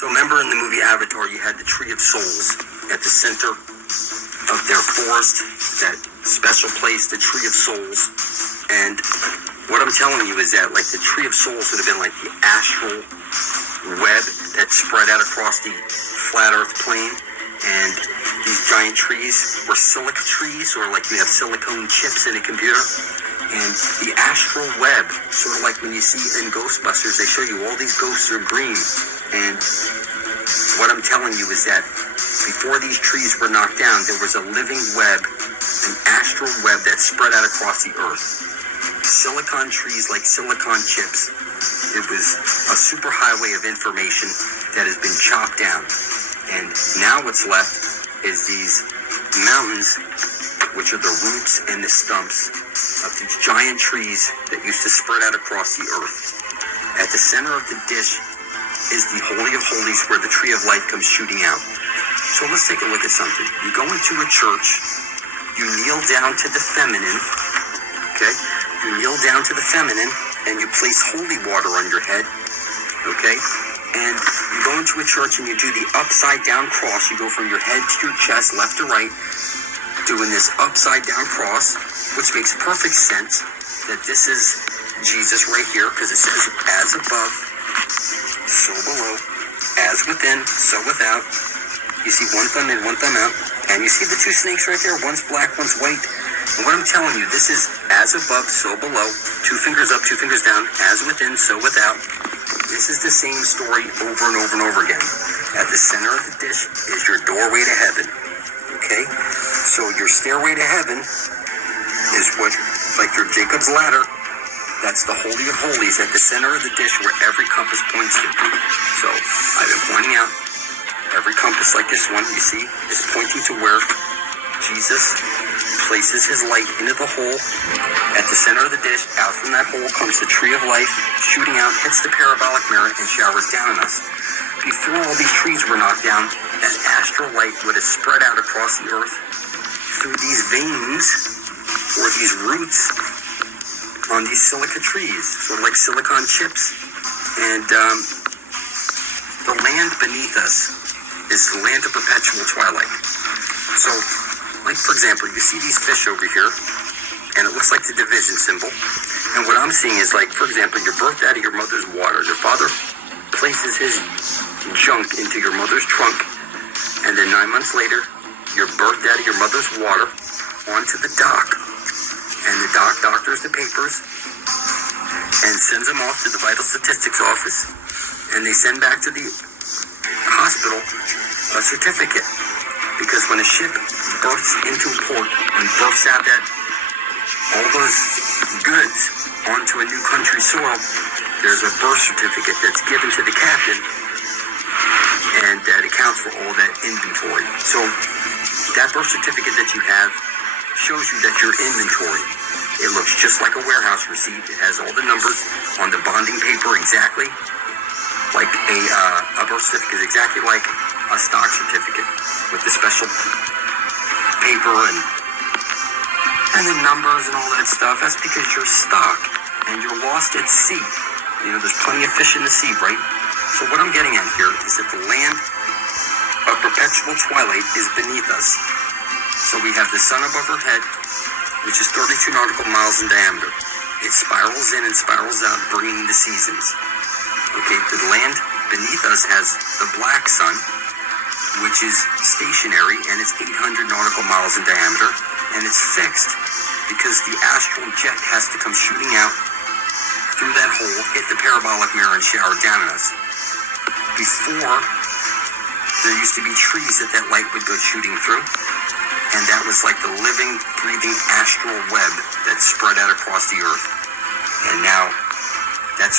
So remember in the movie Avatar, you had the Tree of Souls at the center of their forest, that special place, the Tree of Souls. And what I'm telling you is that, like, the Tree of Souls would have been like the astral web that spread out across the flat Earth plane. And these giant trees were silica trees, or like you have silicone chips in a computer. And the astral web, sort of like when you see in Ghostbusters, they show you all these ghosts are green. And what I'm telling you is that before these trees were knocked down, there was a living web, an astral web that spread out across the earth. Silicon trees like silicon chips. It was a superhighway of information that has been chopped down. And now what's left is these mountains, which are the roots and the stumps of these giant trees that used to spread out across the earth. At the center of the dish is the Holy of Holies, where the Tree of Life comes shooting out. So let's take a look at something. You go into a church, you kneel down to the feminine, okay? You kneel down to the feminine, and you place holy water on your head, okay? And you go into a church and you do the upside down cross. You go from your head to your chest, left to right, doing this upside down cross, which makes perfect sense that this is Jesus right here, because it says, as above, so below, as within, so without. You see one thumb in, one thumb out, and you see the two snakes right there. One's black, one's white. And what I'm telling you, this is as above, so below. 2 fingers up, 2 fingers down, as within, so without. This is the same story over and over and over again. At the center of the dish is your doorway to heaven. Okay? So your stairway to heaven is what, like your Jacob's ladder. That's the Holy of Holies at the center of the dish where every compass points to. So I've been pointing out every compass like this one, you see, is pointing to where Jesus places his light into the hole. At the center of the dish, out from that hole comes the Tree of Life, shooting out, hits the parabolic mirror, and showers down on us. Before all these trees were knocked down, that astral light would have spread out across the earth through these veins, or these roots, on these silica trees, sort of like silicon chips. And the land beneath us is the land of perpetual twilight. So, like, for example, you see these fish over here, and it looks like the division symbol. And what I'm seeing is, like, for example, you're birthed out of your mother's water. Your father places his junk into your mother's trunk, and then 9 months later, you're birthed out of your mother's water onto the dock. And the dock doctors the papers and sends them off to the vital statistics office, and they send back to the hospital a certificate. Because when a ship berths into a port and berths out that all those goods onto a new country's soil, there's a birth certificate that's given to the captain, and that accounts for all that inventory. So that birth certificate that you have shows you that your inventory, it looks just like a warehouse receipt. It has all the numbers on the bonding paper exactly like a birth certificate, is exactly like a stock certificate with the special paper and the numbers and all that stuff. That's because you're stock and you're lost at sea. You know, there's plenty of fish in the sea, right? So what I'm getting at here is that the land of perpetual twilight is beneath us. So we have the sun above our head, which is 32 nautical miles in diameter. It spirals in and spirals out, bringing the seasons. Okay, the land beneath us has the black sun, which is stationary, and it's 800 nautical miles in diameter, and it's fixed because the astral jet has to come shooting out through that hole, hit the parabolic mirror, and shower down on us. Before, there used to be trees that light would go shooting through. And that was like the living, breathing astral web that spread out across the earth. And now